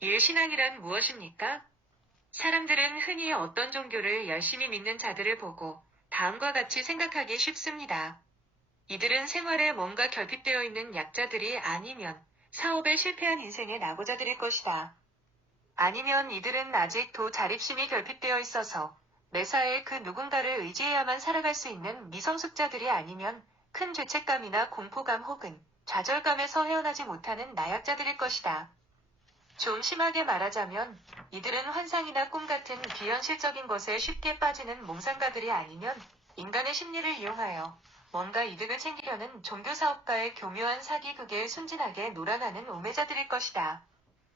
일신앙이란 무엇입니까? 사람들은 흔히 어떤 종교를 열심히 믿는 자들을 보고 다음과 같이 생각하기 쉽습니다. 이들은 생활에 뭔가 결핍되어 있는 약자들이 아니면 사업에 실패한 인생의 낙오자들일 것이다. 아니면 이들은 아직도 자립심이 결핍되어 있어서 매사에 그 누군가를 의지해야만 살아갈 수 있는 미성숙자들이 아니면 큰 죄책감이나 공포감 혹은 좌절감에서 헤어나지 못하는 나약자들일 것이다. 좀 심하게 말하자면 이들은 환상이나 꿈 같은 비현실적인 것에 쉽게 빠지는 몽상가들이 아니면 인간의 심리를 이용하여 뭔가 이득을 챙기려는 종교사업가의 교묘한 사기극에 순진하게 놀아나는 우매자들일 것이다.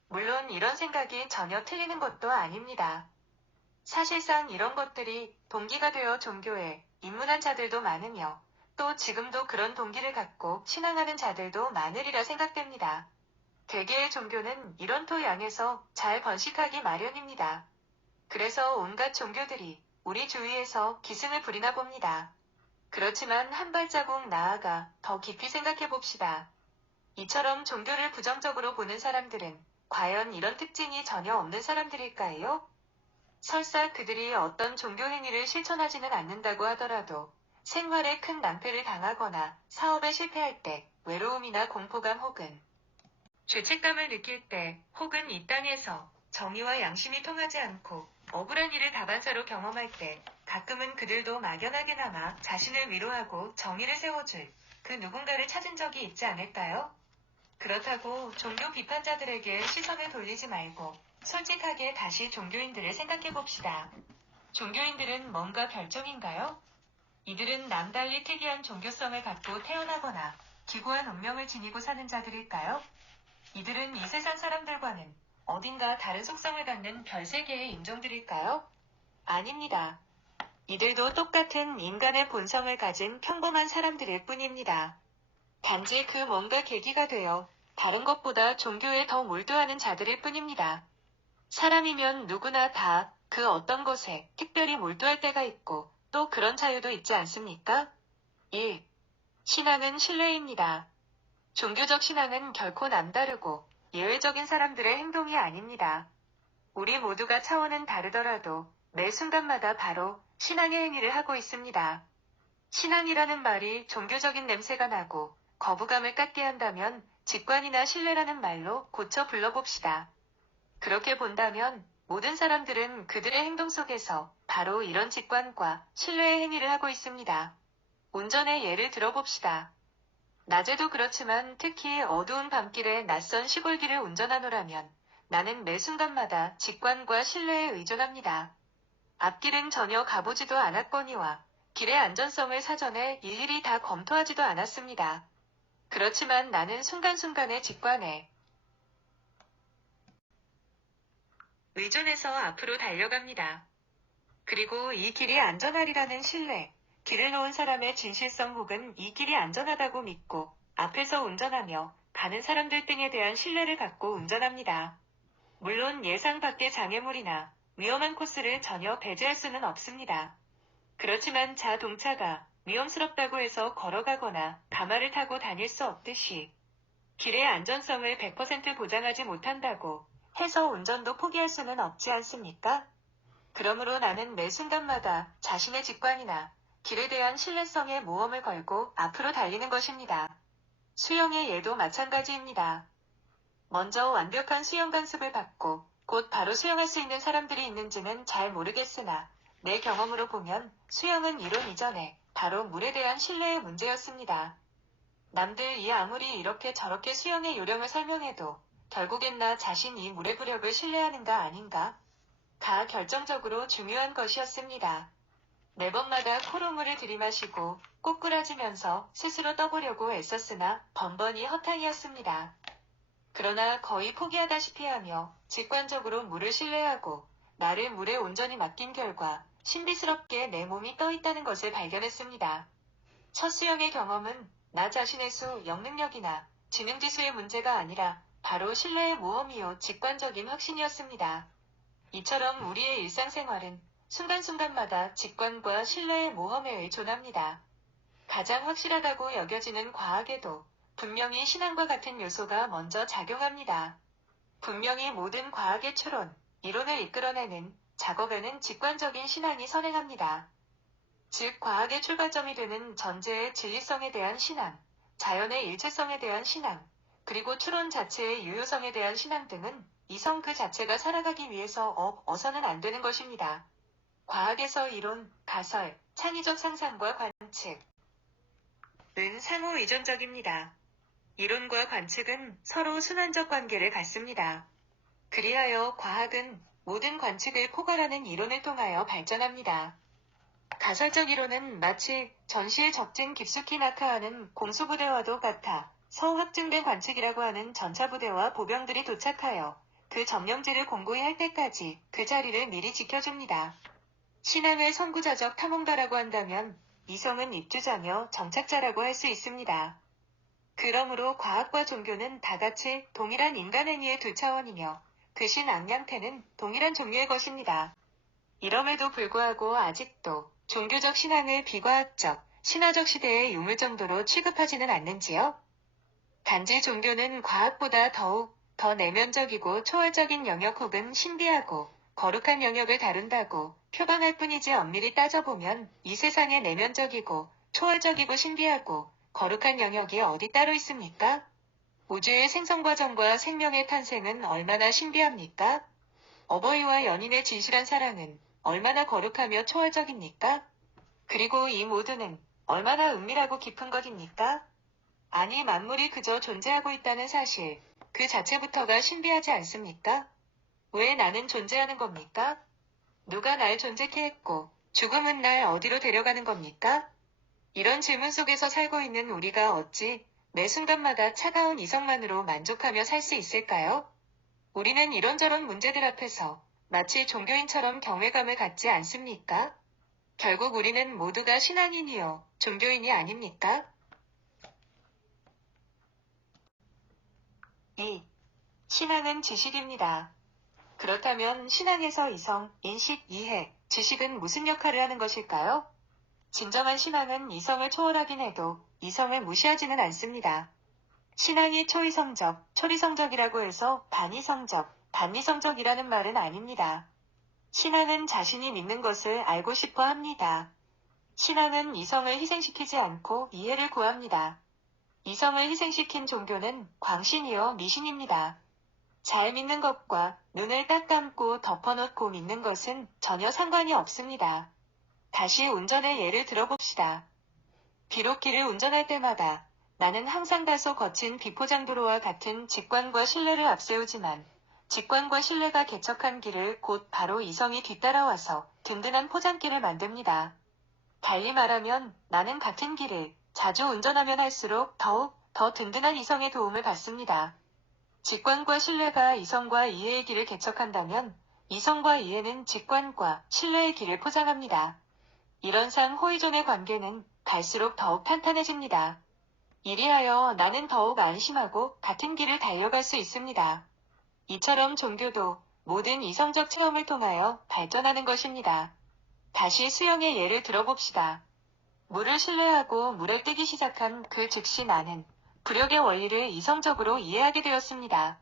물론 이런 생각이 전혀 틀리는 것도 아닙니다. 사실상 이런 것들이 동기가 되어 종교에 입문한 자들도 많으며 또 지금도 그런 동기를 갖고 신앙하는 자들도 많으리라 생각됩니다. 대개의 종교는 이런 토양에서 잘 번식하기 마련입니다. 그래서 온갖 종교들이 우리 주위에서 기승을 부리나 봅니다. 그렇지만 한 발자국 나아가 더 깊이 생각해 봅시다. 이처럼 종교를 부정적으로 보는 사람들은 과연 이런 특징이 전혀 없는 사람들일까요? 설사 그들이 어떤 종교 행위를 실천하지는 않는다고 하더라도 생활에 큰 낭패를 당하거나 사업에 실패할 때 외로움이나 공포감 혹은 죄책감을 느낄 때 혹은 이 땅에서 정의와 양심이 통하지 않고 억울한 일을 다반사로 경험할 때 가끔은 그들도 막연하게나마 자신을 위로하고 정의를 세워줄 그 누군가를 찾은 적이 있지 않을까요? 그렇다고 종교 비판자들에게 시선을 돌리지 말고 솔직하게 다시 종교인들을 생각해 봅시다. 종교인들은 뭔가 별종인가요? 이들은 남달리 특이한 종교성을 갖고 태어나거나 기구한 운명을 지니고 사는 자들일까요? 이들은 이 세상 사람들과는 어딘가 다른 속성을 갖는 별세계의 인종들일까요? 아닙니다. 이들도 똑같은 인간의 본성을 가진 평범한 사람들일 뿐입니다. 단지 그 뭔가 계기가 되어 다른 것보다 종교에 더 몰두하는 자들일 뿐입니다. 사람이면 누구나 다 그 어떤 것에 특별히 몰두할 때가 있고 또 그런 자유도 있지 않습니까? 1. 신앙은 신뢰입니다. 종교적 신앙은 결코 남다르고 예외적인 사람들의 행동이 아닙니다. 우리 모두가 차원은 다르더라도 매 순간마다 바로 신앙의 행위를 하고 있습니다. 신앙이라는 말이 종교적인 냄새가 나고 거부감을 갖게 한다면 직관이나 신뢰라는 말로 고쳐 불러봅시다. 그렇게 본다면 모든 사람들은 그들의 행동 속에서 바로 이런 직관과 신뢰의 행위를 하고 있습니다. 운전의 예를 들어봅시다. 낮에도 그렇지만 특히 어두운 밤길에 낯선 시골길을 운전하노라면 나는 매 순간마다 직관과 신뢰에 의존합니다. 앞길은 전혀 가보지도 않았거니와 길의 안전성을 사전에 일일이 다 검토하지도 않았습니다. 그렇지만 나는 순간순간의 직관에 의존해서 앞으로 달려갑니다. 그리고 이 길이 안전하리라는 신뢰, 길을 놓은 사람의 진실성 혹은 이 길이 안전하다고 믿고 앞에서 운전하며 가는 사람들 등에 대한 신뢰를 갖고 운전합니다. 물론 예상 밖의 장애물이나 위험한 코스를 전혀 배제할 수는 없습니다. 그렇지만 자동차가 위험스럽다고 해서 걸어가거나 가마를 타고 다닐 수 없듯이 길의 안전성을 100% 보장하지 못한다고 해서 운전도 포기할 수는 없지 않습니까? 그러므로 나는 매 순간마다 자신의 직관이나 길에 대한 신뢰성에 모험을 걸고 앞으로 달리는 것입니다. 수영의 예도 마찬가지입니다. 먼저 완벽한 수영 강습을 받고 곧 바로 수영할 수 있는 사람들이 있는지는 잘 모르겠으나 내 경험으로 보면 수영은 이론 이전에 바로 물에 대한 신뢰의 문제였습니다. 남들이 아무리 이렇게 저렇게 수영의 요령을 설명해도 결국엔 나 자신이 물의 부력을 신뢰하는가 아닌가? 가 결정적으로 중요한 것이었습니다. 매번마다 코로물을 들이마시고 꼬꾸라지면서 스스로 떠보려고 애썼으나 번번이 허탕이었습니다. 그러나 거의 포기하다시피 하며 직관적으로 물을 신뢰하고 나를 물에 온전히 맡긴 결과 신비스럽게 내 몸이 떠 있다는 것을 발견했습니다. 첫 수영의 경험은 나 자신의 수, 영능력이나 지능지수의 문제가 아니라 바로 신뢰의 모험이요 직관적인 확신이었습니다. 이처럼 우리의 일상생활은 순간순간마다 직관과 신뢰의 모험에 의존합니다. 가장 확실하다고 여겨지는 과학에도 분명히 신앙과 같은 요소가 먼저 작용합니다. 분명히 모든 과학의 추론, 이론을 이끌어내는 작업에는 직관적인 신앙이 선행합니다. 즉 과학의 출발점이 되는 전제의 진리성에 대한 신앙, 자연의 일체성에 대한 신앙, 그리고 추론 자체의 유효성에 대한 신앙 등은 이성 그 자체가 살아가기 위해서 없어서는 안 되는 것입니다. 과학에서 이론, 가설, 창의적 상상과 관측은 상호 의존적입니다. 이론과 관측은 서로 순환적 관계를 갖습니다. 그리하여 과학은 모든 관측을 포괄하는 이론을 통하여 발전합니다. 가설적 이론은 마치 전시에 적진 깊숙이 낙하하는 공수부대와도 같아 서우 확증된 관측이라고 하는 전차부대와 보병들이 도착하여 그 점령지를 공고히 할 때까지 그 자리를 미리 지켜줍니다. 신앙을 선구자적 탐험가라고 한다면 이성은 입주자며 정착자라고 할 수 있습니다. 그러므로 과학과 종교는 다같이 동일한 인간 행위의 두 차원이며 그 신앙양태는 동일한 종류의 것입니다. 이럼에도 불구하고 아직도 종교적 신앙을 비과학적, 신화적 시대의 유물 정도로 취급하지는 않는지요? 단지 종교는 과학보다 더욱 더 내면적이고 초월적인 영역 혹은 신비하고 거룩한 영역을 다룬다고 표방할 뿐이지 엄밀히 따져보면 이 세상에 내면적이고 초월적이고 신비하고 거룩한 영역이 어디 따로 있습니까? 우주의 생성 과정과 생명의 탄생은 얼마나 신비합니까? 어버이와 연인의 진실한 사랑은 얼마나 거룩하며 초월적입니까? 그리고 이 모두는 얼마나 은밀하고 깊은 것입니까? 아니 만물이 그저 존재하고 있다는 사실, 그 자체부터가 신비하지 않습니까? 왜 나는 존재하는 겁니까? 누가 날 존재케 했고 죽음은 날 어디로 데려가는 겁니까? 이런 질문 속에서 살고 있는 우리가 어찌 매 순간마다 차가운 이성만으로 만족하며 살 수 있을까요? 우리는 이런저런 문제들 앞에서 마치 종교인처럼 경외감을 갖지 않습니까? 결국 우리는 모두가 신앙인이요, 종교인이 아닙니까? 2. 신앙은 지식입니다. 그렇다면 신앙에서 이성, 인식, 이해, 지식은 무슨 역할을 하는 것일까요? 진정한 신앙은 이성을 초월하긴 해도 이성을 무시하지는 않습니다. 신앙이 초이성적, 초리성적이라고 해서 반이성적, 반미성적이라는 말은 아닙니다. 신앙은 자신이 믿는 것을 알고 싶어 합니다. 신앙은 이성을 희생시키지 않고 이해를 구합니다. 이성을 희생시킨 종교는 광신이요 미신입니다. 잘 믿는 것과 눈을 딱 감고 덮어놓고 믿는 것은 전혀 상관이 없습니다. 다시 운전의 예를 들어봅시다. 비록 길을 운전할 때마다 나는 항상 다소 거친 비포장도로와 같은 직관과 신뢰를 앞세우지만 직관과 신뢰가 개척한 길을 곧 바로 이성이 뒤따라와서 든든한 포장길을 만듭니다. 달리 말하면 나는 같은 길을 자주 운전하면 할수록 더욱 더 든든한 이성의 도움을 받습니다. 직관과 신뢰가 이성과 이해의 길을 개척한다면 이성과 이해는 직관과 신뢰의 길을 포장합니다. 이런 상호의존의 관계는 갈수록 더욱 탄탄해집니다. 이리하여 나는 더욱 안심하고 같은 길을 달려갈 수 있습니다. 이처럼 종교도 모든 이성적 체험을 통하여 발전하는 것입니다. 다시 수영의 예를 들어봅시다. 물을 신뢰하고 물에 뜨기 시작한 그 즉시 나는 부력의 원리를 이성적으로 이해하게 되었습니다.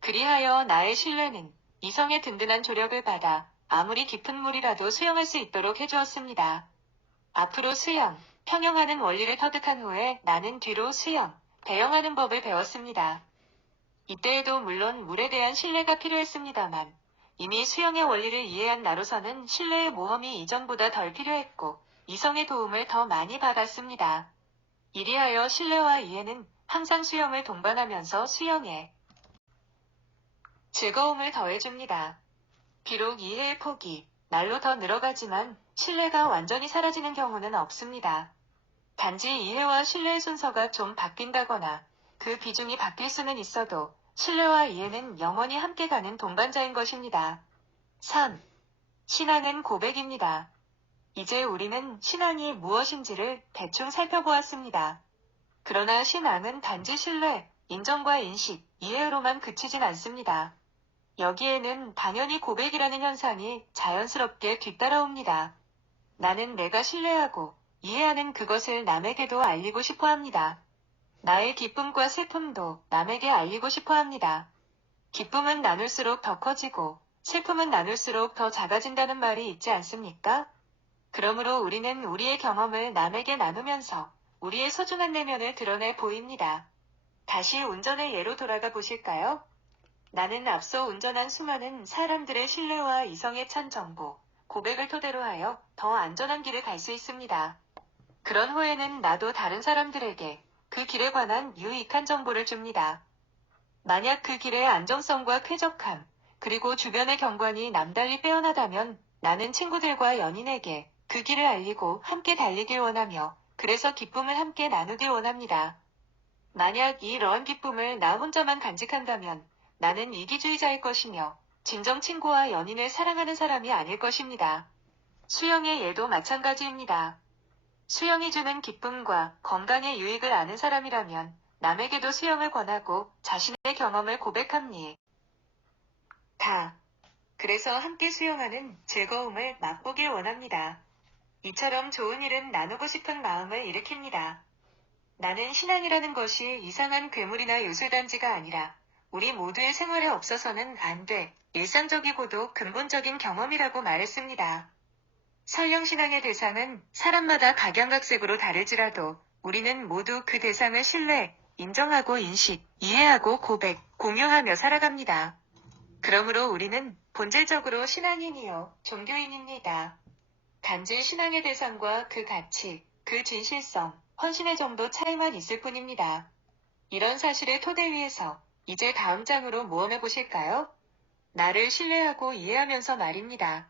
그리하여 나의 신뢰는 이성의 든든한 조력을 받아 아무리 깊은 물이라도 수영할 수 있도록 해주었습니다. 앞으로 수영, 평영하는 원리를 터득한 후에 나는 뒤로 수영, 배영하는 법을 배웠습니다. 이때에도 물론 물에 대한 신뢰가 필요했습니다만 이미 수영의 원리를 이해한 나로서는 신뢰의 모험이 이전보다 덜 필요했고 이성의 도움을 더 많이 받았습니다. 이리하여 신뢰와 이해는 항상 수영을 동반하면서 수영에 즐거움을 더해줍니다. 비록 이해의 폭이 날로 더 늘어가지만 신뢰가 완전히 사라지는 경우는 없습니다. 단지 이해와 신뢰의 순서가 좀 바뀐다거나 그 비중이 바뀔 수는 있어도 신뢰와 이해는 영원히 함께 가는 동반자인 것입니다. 3. 신앙은 고백입니다. 이제 우리는 신앙이 무엇인지를 대충 살펴보았습니다. 그러나 신앙은 단지 신뢰, 인정과 인식, 이해로만 그치진 않습니다. 여기에는 당연히 고백이라는 현상이 자연스럽게 뒤따라옵니다. 나는 내가 신뢰하고 이해하는 그것을 남에게도 알리고 싶어 합니다. 나의 기쁨과 슬픔도 남에게 알리고 싶어 합니다. 기쁨은 나눌수록 더 커지고 슬픔은 나눌수록 더 작아진다는 말이 있지 않습니까? 그러므로 우리는 우리의 경험을 남에게 나누면서 우리의 소중한 내면을 드러내 보입니다. 다시 운전의 예로 돌아가 보실까요? 나는 앞서 운전한 수많은 사람들의 신뢰와 이성의 찬 정보, 고백을 토대로 하여 더 안전한 길을 갈 수 있습니다. 그런 후에는 나도 다른 사람들에게 그 길에 관한 유익한 정보를 줍니다. 만약 그 길의 안정성과 쾌적함, 그리고 주변의 경관이 남달리 빼어나다면 나는 친구들과 연인에게 그 길을 알리고 함께 달리길 원하며 그래서 기쁨을 함께 나누길 원합니다. 만약 이러한 기쁨을 나 혼자만 간직한다면 나는 이기주의자일 것이며 진정 친구와 연인을 사랑하는 사람이 아닐 것입니다. 수영의 예도 마찬가지입니다. 수영이 주는 기쁨과 건강의 유익을 아는 사람이라면 남에게도 수영을 권하고 자신의 경험을 고백합니다. 그래서 함께 수영하는 즐거움을 맛보길 원합니다. 이처럼 좋은 일은 나누고 싶은 마음을 일으킵니다. 나는 신앙이라는 것이 이상한 괴물이나 요술단지가 아니라 우리 모두의 생활에 없어서는 안 돼 일상적이고도 근본적인 경험이라고 말했습니다. 설령신앙의 대상은 사람마다 각양각색으로 다를지라도 우리는 모두 그 대상을 신뢰, 인정하고 인식, 이해하고 고백, 공유하며 살아갑니다. 그러므로 우리는 본질적으로 신앙인이요 종교인입니다. 단지 신앙의 대상과 그 가치, 그 진실성, 헌신의 정도 차이만 있을 뿐입니다. 이런 사실을 토대 위해서 이제 다음 장으로 모험해 보실까요? 나를 신뢰하고 이해하면서 말입니다.